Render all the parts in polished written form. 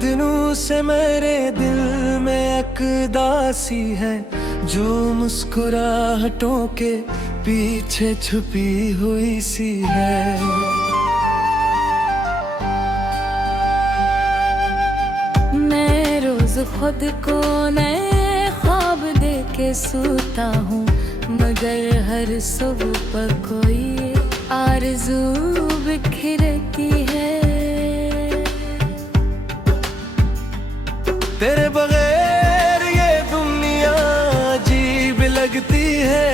दिनों से मेरे दिल में एक उदासी है, जो मुस्कुराहटों के पीछे छुपी हुई सी है। मैं रोज खुद को नए ख्वाब दे के सोता हूँ, मगर हर सुबह कोई आरज़ू बिखरती है। तेरे बगैर ये दुनिया अजीब लगती है,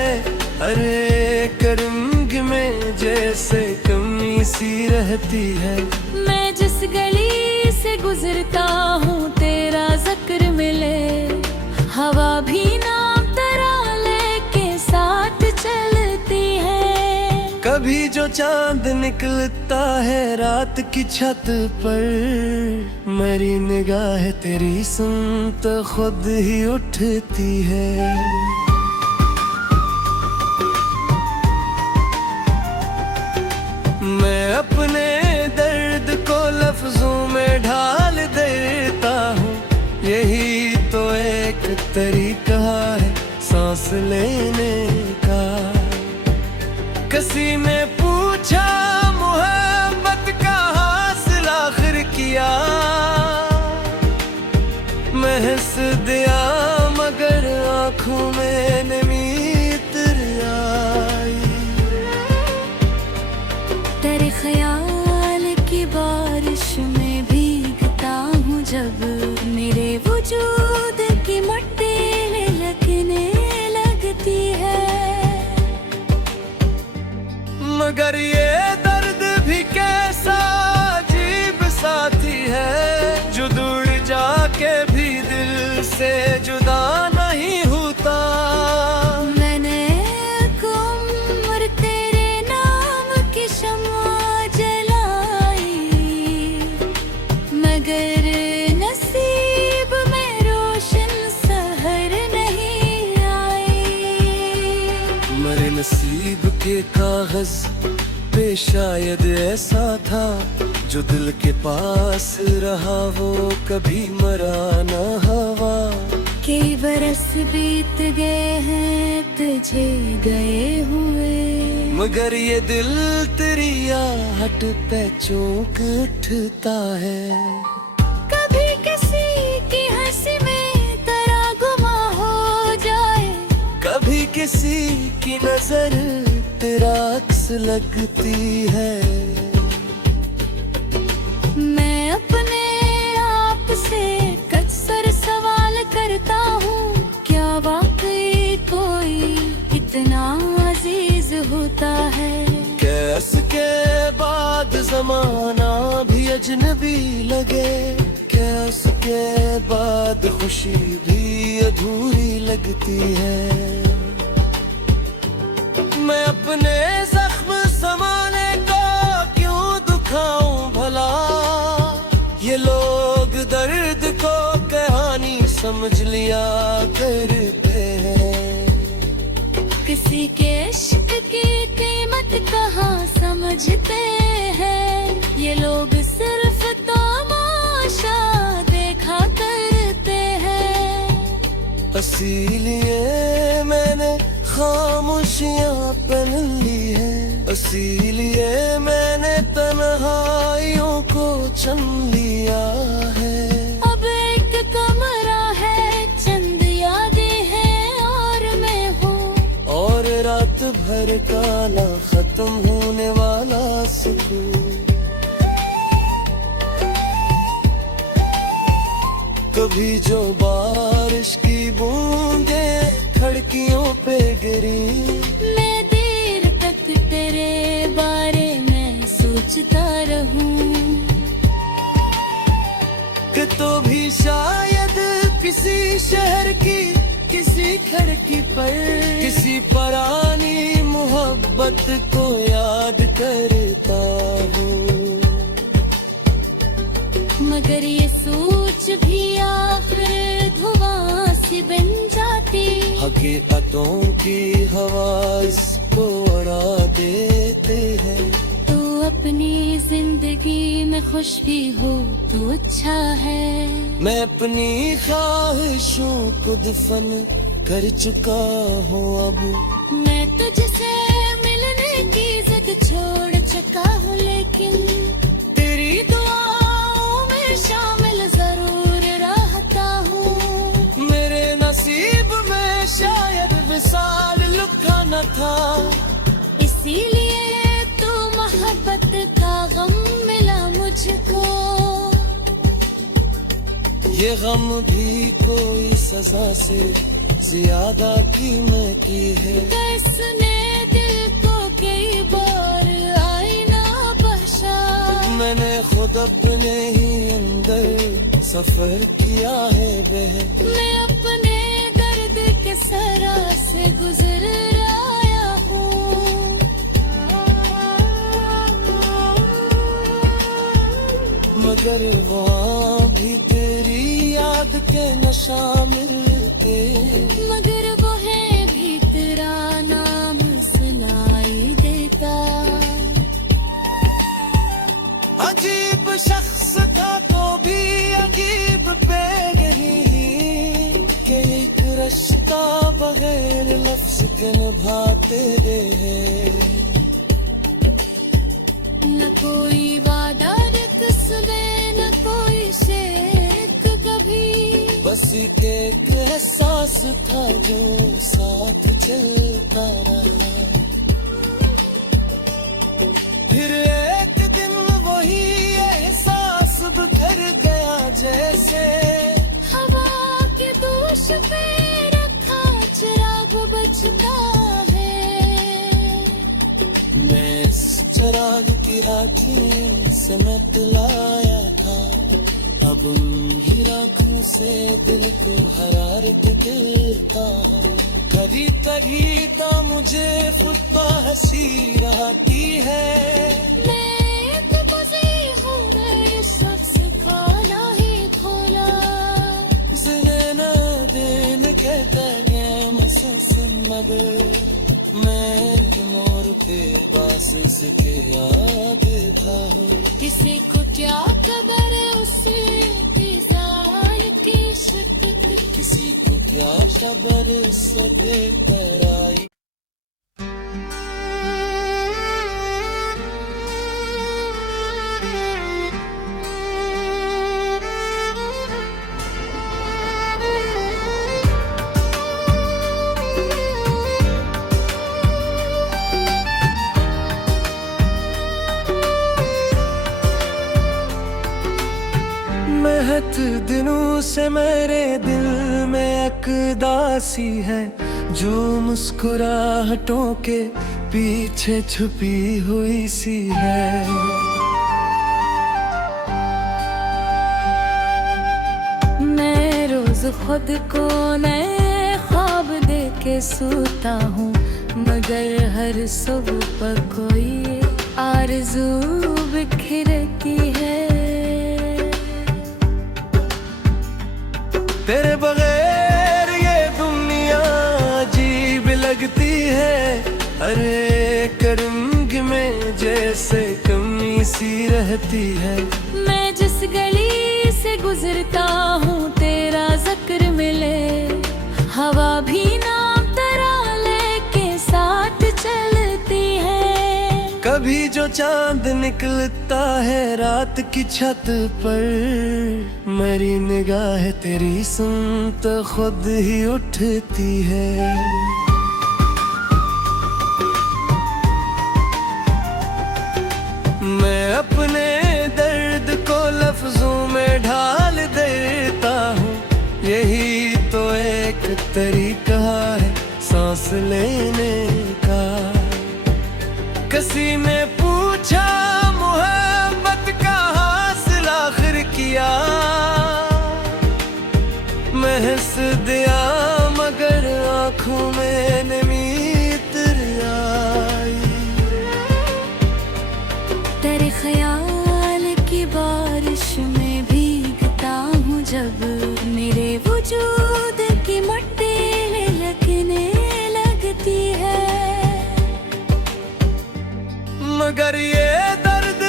हर एक रंग में जैसे कमी सी रहती है। मैं जिस गली से गुजरता हूँ तेरा जिक्र मिले, हवा भी नाम तराले के साथ चलती है। कभी जो चांद निकलता है रात की छत पर, मेरी निगाह तेरी सुन तो खुद ही उठती है। मैं अपने दर्द को लफ्जों में ढाल देता हूँ, यही तो एक तरीका है सांस लेने का। किसी ने पूछा मोहब्बत का हासिल आखिर किया, मैं हंस दिया मगर आँखों में नमी उतर आई। तेरे ख्याल की बारिश में भीगता हूँ जब, मेरे वजूद की मट्टी लगने लगती है। मगर ये दर्द भी कैसा अजीब साथी है, जो दूर जाके भी दिल से जुदा नहीं होता। मैंने एक उम्र तेरे नाम की शम्मा जलाई, मगर नसीब में रोशन सहर नहीं आई। मेरे नसीब के कागज पे शायद ऐसा था, जो दिल के पास रहा वो कभी मरा न हवा। कई बरस बीत गए हैं तुझे गए हुए, मगर ये दिल तेरी आहट पे चौंक उठता है। कभी किसी की हंसी में तेरा गुमा हो जाए, कभी किसी की नजर तेरा अक्स लगती है। मैं अपने आप से अक्सर सवाल करता हूँ, क्या वाकई कोई इतना अजीज होता है। कैस के बाद जमाना भी अजनबी लगे, कैस के बाद खुशी भी अधूरी लगती है। मैं अपने जख्म समाने को क्यों दुखाऊं भला, ये लोग दर्द को कहानी समझ लिया करते हैं। किसी के इश्क की कीमत कहाँ समझते हैं, ये लोग सिर्फ तमाशा देखा करते हैं। इसीलिए मैंने खामोशियाँ पहन ली है, इसीलिए मैंने तन्हाइयों को चुन लिया है। अब एक कमरा है, चंद यादें हैं और मैं हूँ, और रात भर का ना खत्म होने वाला सुकून। कभी जो बारिश की बूंदें खिड़कियों पे गिरी, मैं देर तक तेरे बारे में सोचता रहूं। कि तो भी शायद किसी शहर की किसी खिड़की पर किसी पुरानी मोहब्बत को याद करता हूँ। मगर ये सोच भी आखिर धुआं सी बन जाती, हकीकतों की हवा इसको उड़ा देते हैं। तो अब अपनी जिंदगी में खुश भी हो तो अच्छा है। मैं अपनी ख्वाहिशों को दफन कर चुका हूँ अब। मैं तुझसे मिलने की जिद छोड़ चुका हूँ, लेकिन तेरी दुआओं में शामिल जरूर रहता हूँ। मेरे नसीब में शायद विसाल लिखा न था, इसीलिए तो मोहब्बत का गम मिला मुझको। ये गम भी कोई सजा से ज्यादा कीमत की है। किसने दिल को कई बार आईना बख्शा, मैंने खुद अपने ही अंदर सफर किया है बहन। मैं अपने दर्द के सरा से गुजर आया हूँ। मगर वहाँ भी तेरी याद के नशा मिलते, मगर वो है भी तेरा नाम सुनाई देता। अजीब शख्स था तो भी अजीब पेगही, के एक रिश्ता बगैर लफ्ज के निभाते रहे। न कोई वादा रस्मे, न कोई शेक कभी, बस एक एहसास था जो साथ चलता रहा। फिर एक दिन वही एहसास बिखर गया जैसे हवा के दोष पे रखा चिराग बचता है। मैं इस चिराग की राखी से मैं पिलाया था, अब उन्हीं राखों से दिल को हरारत देता है। कभी तभी तो मुझे खुद पर हंसी आती है। मैं तो मज़े हूँ मेरे शख्स खोला ही खोला, ज़िंदना दिन कहता है मससन मगर मैं मोर पे बास के याद था। किसी को क्या खबर है उससे इंतजार की शिद्दत, किसी को क्या खबर सदे कराई। महत दिनों से मेरे दिल में एक दासी है, जो मुस्कुराहटों के पीछे छुपी हुई सी है। मैं रोज खुद को नए ख्वाब दे के सोता हूँ, मगर हर सुबह कोई आरज़ू बिखरती है। तेरे बगैर ये दुनिया अजीब लगती है, हर एक रंग में जैसे कमी सी रहती है। मैं जिस गली से गुजरता हूँ तेरा जिक्र मिले, हवा भी नाम तेरा लेके साथ चलती है। कभी जो चांद निकलता है रात की छत पर, मेरी निगाह तेरी सुन तो खुद ही उठती है। मैं अपने दर्द को लफ्जों में ढाल देता हूँ, यही तो एक तरीका है सांस लेने का। किसी ने पूछा मोहब्बत का हासिल आखिर किया, मैं हंस दिया मगर आँखों में नमी उतर आई। तेरे ख्याल की बारिश में भीगता हूँ जब, मेरे वजूद की मट्टी लगने लगती है। मगर ये दर्द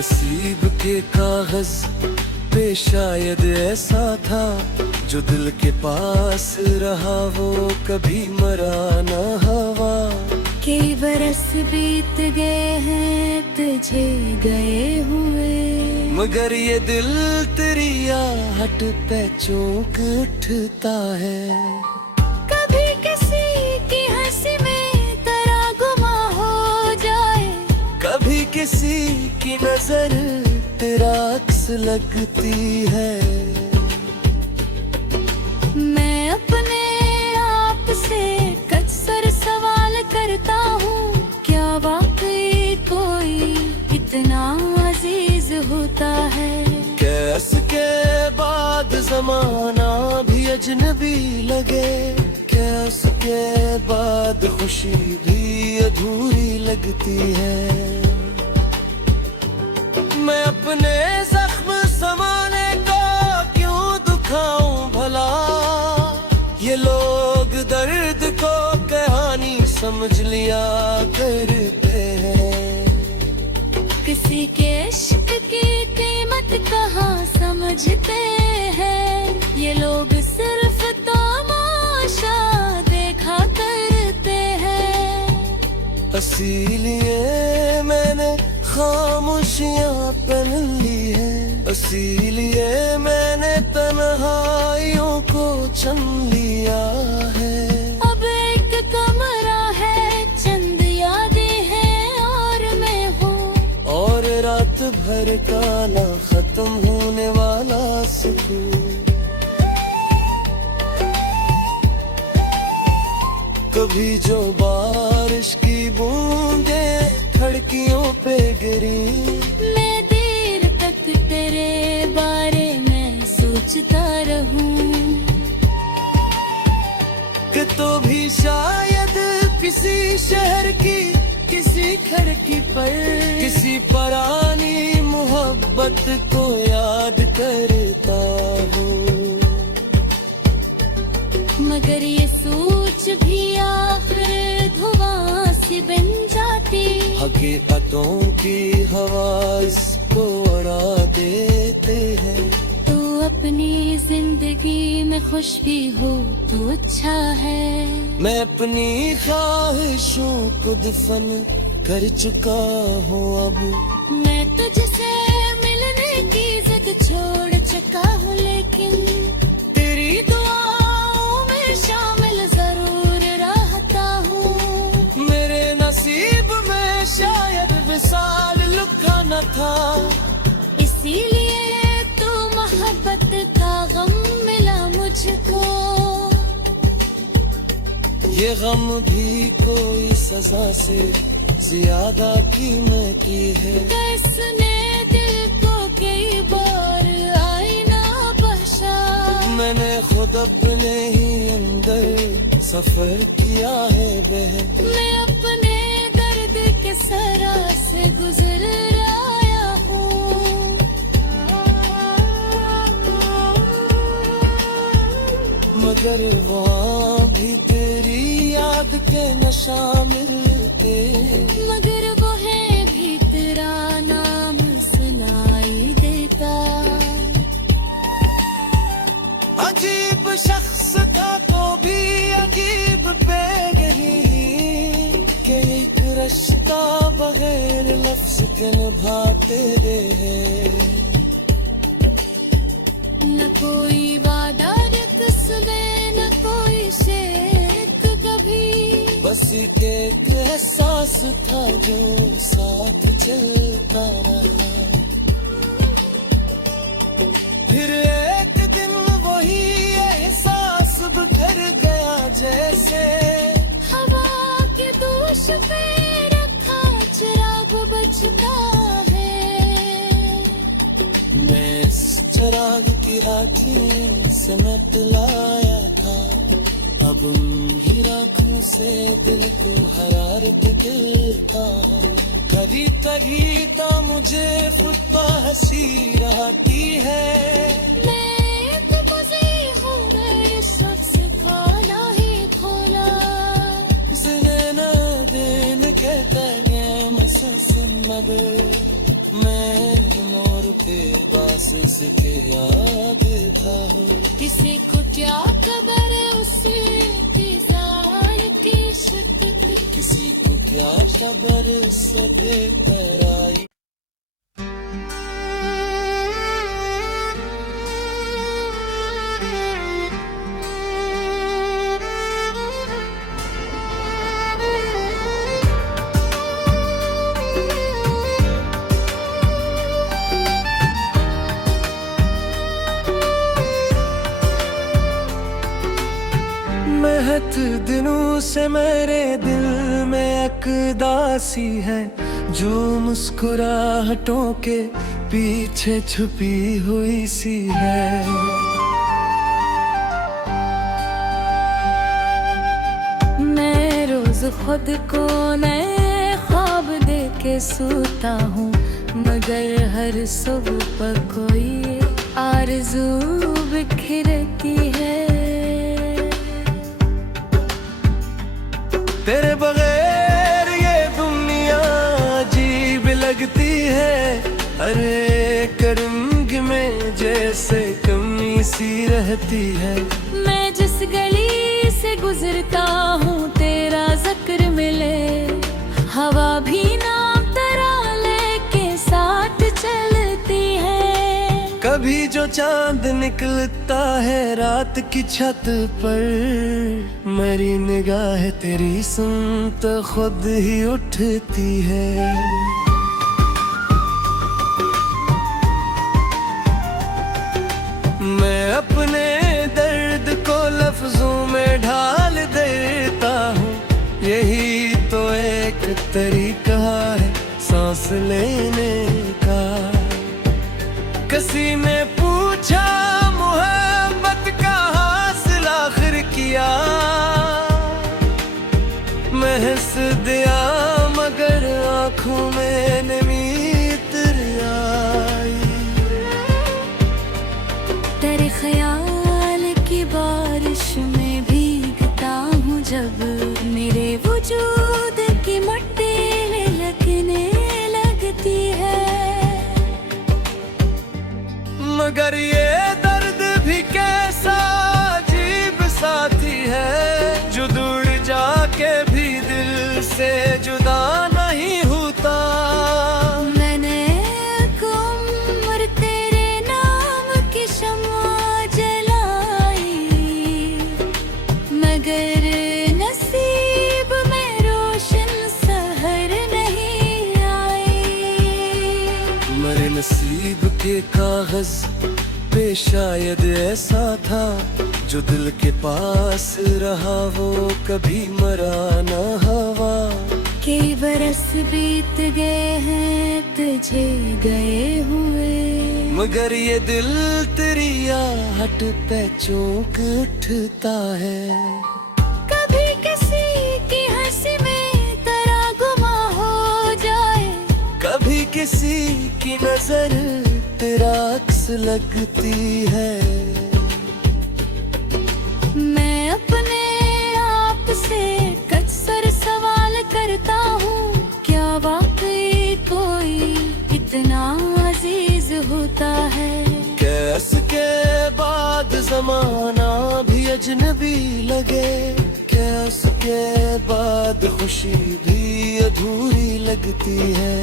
नसीब के कागज पे शायद ऐसा था, जो दिल के पास रहा वो कभी मरा न हवा। कई बरस बीत गए हैं तुझे गए हुए, मगर ये दिल तेरी आहट पे चौंक उठता है। कभी किसी की हंसी में तेरा गुमा हो जाए, कभी किसी की नजर तेरा अक्स लगती है। मैं अपने आप से अक्सर सवाल करता हूँ, क्या वाकई कोई इतना अजीज होता है। कैस के बाद जमाना भी अजनबी लगे, कैस के बाद खुशी भी अधूरी लगती है। मैं अपने जख्म समाने को क्यों दुखाऊं भला, ये लोग दर्द को कहानी समझ लिया करते हैं। किसी के इश्क की कीमत कहाँ समझते हैं, ये लोग सिर्फ तमाशा देखा करते हैं। इसीलिए मैंने खामोशियाँ पहन ली है, इसीलिए मैंने तन्हाइयों को चुन लिया है। अब एक कमरा है, चंद यादें हैं और मैं हूँ, और रात भर का ना खत्म होने वाला सुकून। कभी जो बारिश की बूंदें खिड़कियों पे गिरी, मैं देर तक तेरे बारे में सोचता रहूं, कि तो भी शायद किसी शहर की किसी खिड़की पर किसी पुरानी मोहब्बत को याद करता हूँ। मगर ये सोच भी आखिर धुआं सी बन जाती, हकीकतों की हवा इसको उड़ा देते हैं। तो अपनी जिंदगी में खुश भी हो तो अच्छा है। मैं अपनी ख्वाहिशों को दफन कर चुका हूँ अब, मैं तुझसे मिलने की जिद छोड़ चुका हूँ, लेकिन तेरी दुआओं में शामिल जरूर रहता हूँ। मेरे नसीब में शायद विसाल लिखा न था, इसीलिए तो मोहब्बत का गम मिला मुझको। ये गम भी कोई सजा से ज्यादा कीमती है। किसने दिल को कई बार आईना बख्शा, मैंने खुद अपने ही अंदर सफर किया है बहन। मैं अपने दर्द के सरा से गुजर आया हूँ, मगर वहाँ भी तेरी याद के नशा मिलते, मगर वो है भी तेरा नाम सुनाई देता। अजीब शख्स का तो भी अजीब पैगरी, के एक रिश्ता बगैर लफ्ज के निभाते रहे। न कोई वादा रक्सवे, न कोई शेक कभी, बस एक एहसास था जो साथ चलता रहा। फिर एक दिन वही एहसास बिखर गया जैसे हवा के दोष पे रखा चिराग बचता है। मैं इस चिराग की राखी से मैं पिलाया था, अब उन्हीं राखों से दिल को हरारत देता। कभी कभी तो मुझे खुद पर हंसी रहती है। मैं तो मज़े हूँ मेरे शख्स खोला ही खोला, जिन्हें न दिन कहते हैं मसमब मैं मोर पे बास के याद था हो। किसी को क्या खबर है उससे इंतजार की शिद्दत। किसी को क्या खबर सके तराई। महत दिनों से मेरे दिल में एक दासी है, जो मुस्कुराहटों के पीछे छुपी हुई सी है। मैं रोज खुद को नए ख्वाब दे के सोता हूँ, मगर हर सुबह कोई आरज़ू बिखरती है। तेरे बगैर ये दुनिया अजीब लगती है, हर एक रंग में जैसे कमी सी रहती है। मैं जिस गली से गुजरता हूँ तेरा जिक्र मिले, हवा भी नाम तेरा लेके साथ चलती है। कभी जो चांद निकलता है रात की छत पर, मेरी निगाह तेरी सुन तो खुद ही उठती है। मैं अपने दर्द को लफ्जों में ढाल देता हूँ, यही तो एक तरीका है सांस लेने का। किसी ने पूछा मोहब्बत का हासिल आखिर किया, मैं हंस दिया मगर आँखों में नमी उतर आई। तेरे ख्याल की बारिश में भीगता हूँ जब, मेरे वजूद की मट्टी लगने लगती है। मगर ये दर्द भी कैसा अजीब साथी है, जो दूर जाके भी दिल से जुदा नहीं होता। मैंने एक उम्र तेरे नाम की शम्मा जलाई, मगर नसीब में रोशन सहर नहीं आई। मेरे नसीब के कागज पे शायद ऐसा था, जो दिल के पास रहा वो कभी मरा न हवा। कई बरस बीत गए हैं तुझे गए हुए, मगर ये दिल तेरी आहट पे चौंक उठता है। कभी किसी की हंसी में तेरा गुमा हो जाए, कभी किसी की नजर तेरा अक्स लगती है। मैं अपने आप से अक्सर सवाल करता हूँ, क्या वाकई कोई इतना अजीज होता है। कैस के बाद जमाना भी अजनबी लगे, कैस के बाद खुशी भी अधूरी लगती है।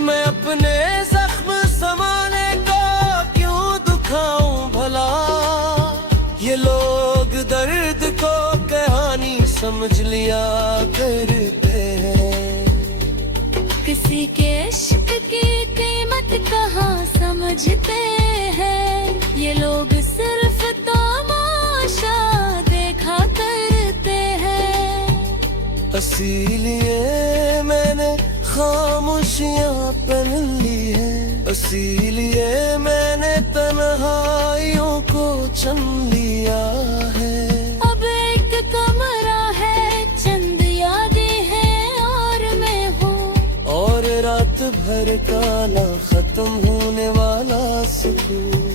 मैं अपने जख्म समाने को क्यों दुखाऊं भला, ये लोग दर्द को कहानी समझ लिया करते हैं। किसी के इश्क की कीमत कहाँ समझते हैं, ये लोग सिर्फ तमाशा देखा करते हैं। इसीलिए मैंने खामोशियाँ पहन ली है, इसीलिए मैंने तन्हाइयों को चुन लिया है। अब एक कमरा है, चंद यादें हैं और मैं हूँ, और रात भर का ना खत्म होने वाला सुकून।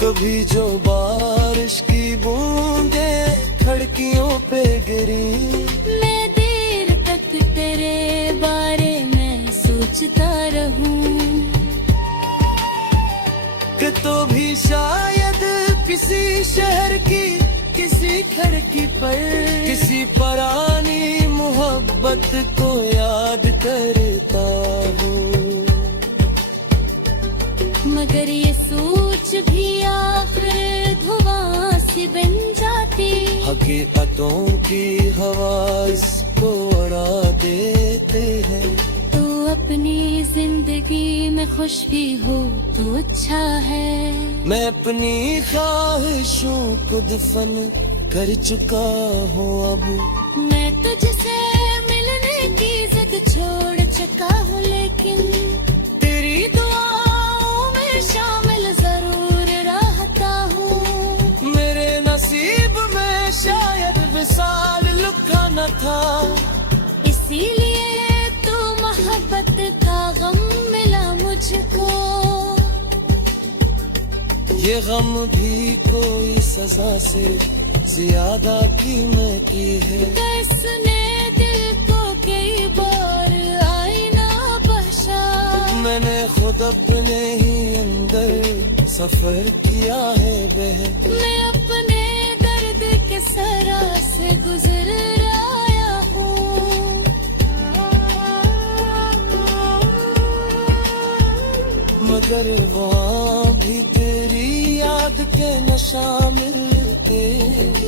कभी जो बारिश की बूंदें खिड़कियों पे गिरी। मैं देर तक तेरे बारे में सोचता रहूं कि तो भी शायद किसी शहर की किसी खिड़की पर किसी पुरानी मोहब्बत को याद करता हूँ। मगर ये सोच भी आखिर धुआं सी बन जाती। हकीकतों की हवा इसको उड़ा देते हैं। तो अपनी जिंदगी में खुश भी हो तो अच्छा है। मैं अपनी ख्वाहिशों को दफन कर चुका हूँ अब। मैं तुझसे मिलने की जिद छोड़ चुका हूँ, लेकिन तेरी दुआओं में शामिल जरूर रहता हूँ। मेरे नसीब में शायद विसाल लिखा न था, इसीलिए तो मोहब्बत का गम मिला मुझको। ये गम भी कोई सजा से ज्यादा कीमत की है। इसने दिल को कई बार आईना बख्शा। मैंने खुद अपने ही अंदर सफर किया है बहन। मैं अपने दर्द के सरा से गुजर आया हूँ। मगर वहाँ भी तेरी याद के न शामिल थे।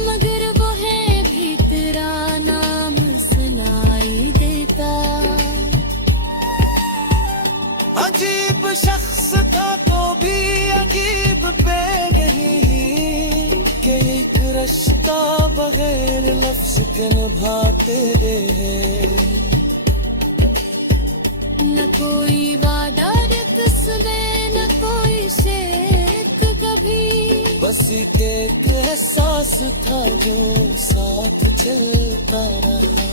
मगर वो है भी तेरा नाम सुनाई देता। अजीब शख्स था तो भी अजीब पैगही के एक रिश्ता बगैर लफ्ज के निभाते हैं। न कोई वादा सुने न कोई शेर कभी। बस एक एहसास था जो साथ चलता रहा।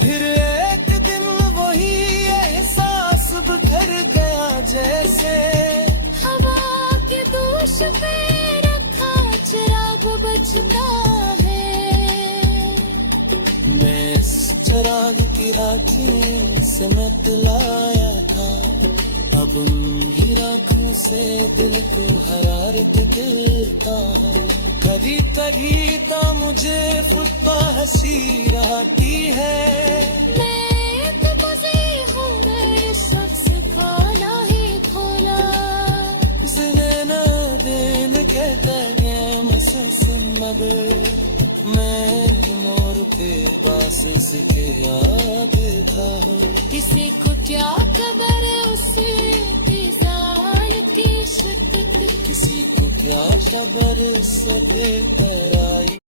फिर एक दिन वही एहसास बिखर गया जैसे हवा के दोष पे रखा चिराग बुझता है। मैं इस चिराग की राखी से मैं लाया था। अब उन्हीं राखों से दिल को हरारत देता है। कभी कभी तो मुझे खुद पर हंसी आती है। मैं तो मज़े हूँ मेरे शख्स खोला ही खोला। ज़िंदना दिन कहता है मगर मैं मोर पे बास के याद था। किसी को क्या खबर उससे इंसान की शिद्दत। किसी को क्या खबर सके कराई।